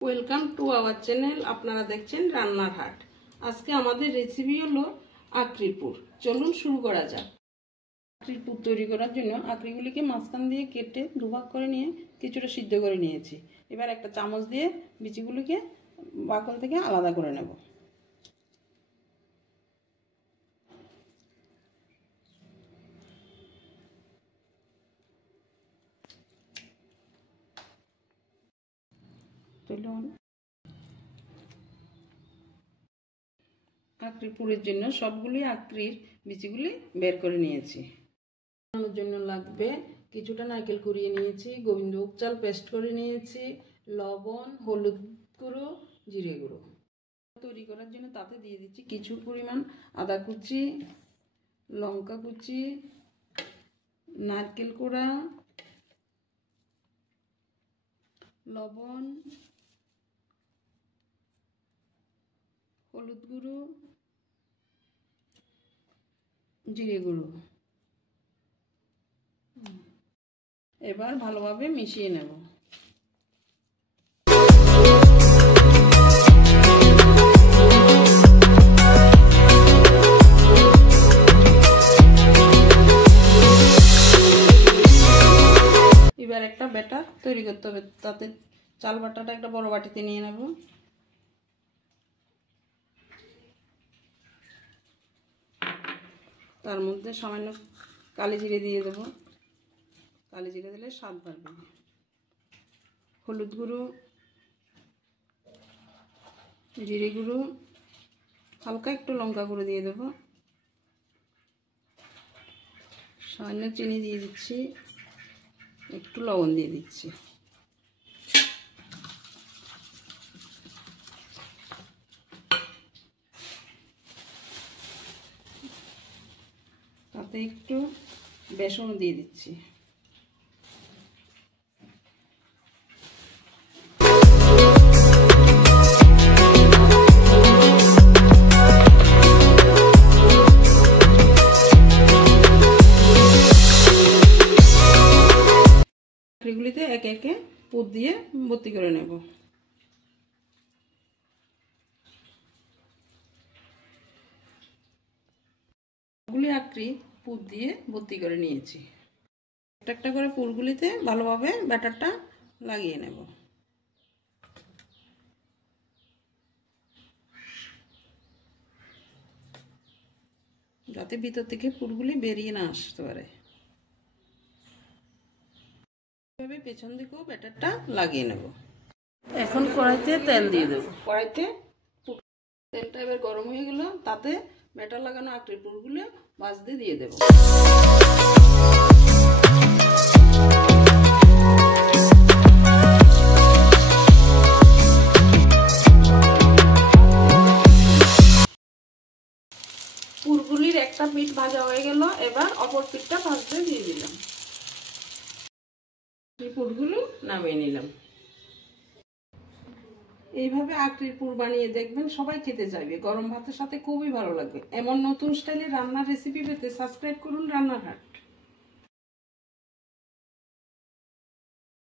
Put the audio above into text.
Welcome to our channel. আপনারা দেখছেন রান্নার হাট। আজকে আমাদের রেসিপি হলো আকরির পুর। চলুন শুরু করা যাক। আকরির পুর তৈরি করার জন্য আকরিগুলিকে মাঝখান দিয়ে কেটে দুভাগ করে নিয়ে কিছুটা সিদ্ধ করে নিয়েছি। এবার একটা চামচ দিয়ে বিচিগুলিকে বাকল থেকে আলাদা করে নেব। আকরির পুরের জন্য সবগুলি আকরির বিচিগুলি বের করে নিয়েছি। বানানোর জন্য লাগবে কিছুটা নারকেল কুড়িয়ে নিয়েছি, গোবিন্দভোগ চাল পেস্ট করে নিয়েছি, লবণ, হলুদ গুঁড়ো, জিরে গুঁড়ো। তৈরি করার জন্য তাতে দিয়ে দিচ্ছি কিছু পরিমাণ আদা কুচি, লঙ্কা কুচি, নারকেল কোড়া, লবণ, হলুদ গুঁড়ো, জিরে গুঁড়ো। এবার ভালোভাবে মিশিয়ে নেব। এবার একটা ব্যাটার তৈরি করতে হবে। তাতে চাল বাটাটা একটা বড় বাটিতে নিয়ে নেব। তার মধ্যে সামান্য কালি জিরে দিয়ে দেব। কালি জিরে দিলে স্বাদ বাড়বে। হলুদ গুঁড়ো, জিরে গুঁড়ো, হালকা একটু লঙ্কা গুঁড়ো দিয়ে দেব। সামান্য চিনি দিয়ে দিচ্ছি, একটু লবণ দিয়ে দিচ্ছি। তাতে একটু বেসন দিয়ে দিচ্ছি। এগুলিতে একে একে পুর দিয়ে ভর্তি করে নেব। পুরগুলি আকরি পুর দিয়ে ভর্তি করে নিয়েছি। একটা একটা করে পুরগুলিতে ভালোভাবে ব্যাটারটা লাগিয়ে নেব, যাতে ভিতর থেকে পুরগুলি বেরিয়ে না আসতে পারে। এভাবে পেছন দিকেও ব্যাটারটা লাগিয়ে নেব। এখন কড়াইতে তেল দিয়ে দেব। কড়াইতে তেলটা এবার গরম হয়ে গেল, তাতে ব্যাটার লাগানো আকরির পুরগুলো ভাজতে দিয়ে দেব। পুরগুলির একটা পিঠ ভাজা হয়ে গেল, এবার অপর পিঠটা ভাজতে দিয়ে দিলাম। পুরগুলো নামিয়ে নিলাম। এইভাবে আকরির পুর বানিয়ে দেখবেন, সবাই খেতে চাইবে। গরম ভাতের সাথে খুবই ভালো লাগবে। এমন নতুন স্টাইলে রান্নার রেসিপি পেতে সাবস্ক্রাইব করুন রান্নার হাট।